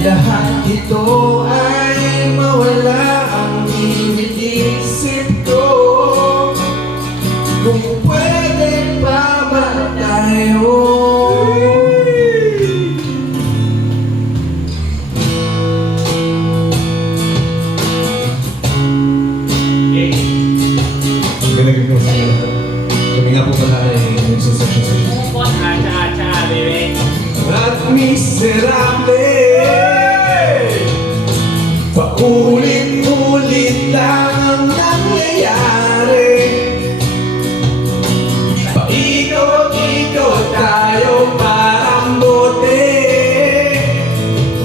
Lahat ito ay mawala ang iniisip ko. Kung pwede pa ba tayo? Ganagin ko sa inyo. Kami nga po pala ay nagsasasya. At miserable, paulit-ulit lang ang nangyayari. Paikot-ikot tayo parang bote,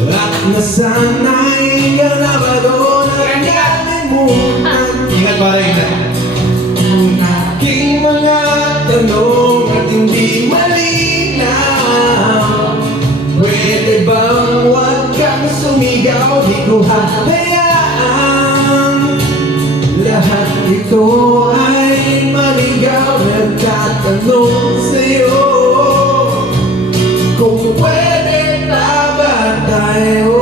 at nasanay ka na ba doon ang kalimutan? Ingat pa rin na ang aking mga tanong at hindi malinaw. Pwede bang huwag kang sumigaw? Di ko hayaan. Lahat ito ay maligaw. Nagtatanong sa'yo kung pwede na ba tayo?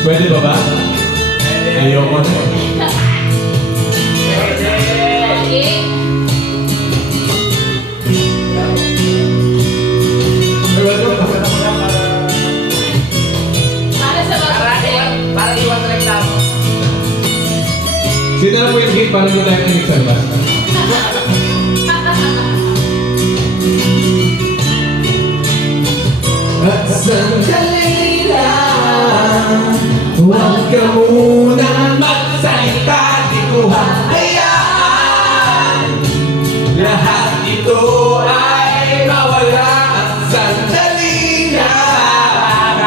Pwede ba ba? Ayoko na. Sino na po yung gate para hindi tayo kinig sa labas? At sandali lang, huwag ka muna magsalita. Di ko hayaan. Lahat ito ay mawala. At sandali lang,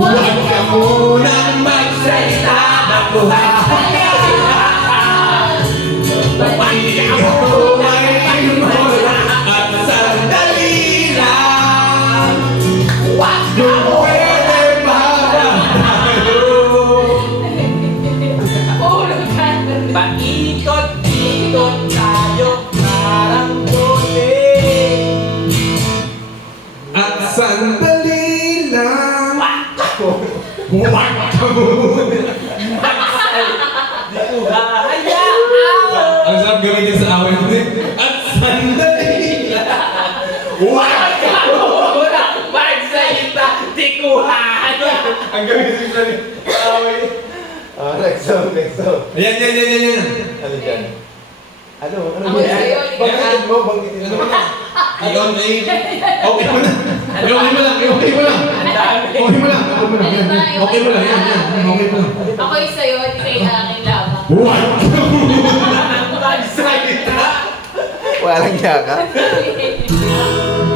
huwag ka muna magsalita. Di ko hayaan. At sandali lang, huwag ka pwede ba tayo? Paikot-ikot tayo parang bote, at sandali lang, huwag ka muna. Ang sarap gamitin sa away mo. At sandali lang, huwag ka muna magsalita. Di ko hayaan. Ang gamitin sa away. Next song. Ayan. Ano dyan? Ano yan? Banggitin mo. I-on air. Okay mo lang. Ako yung sa'yo, hindi kayo aking lamang. Huwag ka muna magsalita. Walang niya ka?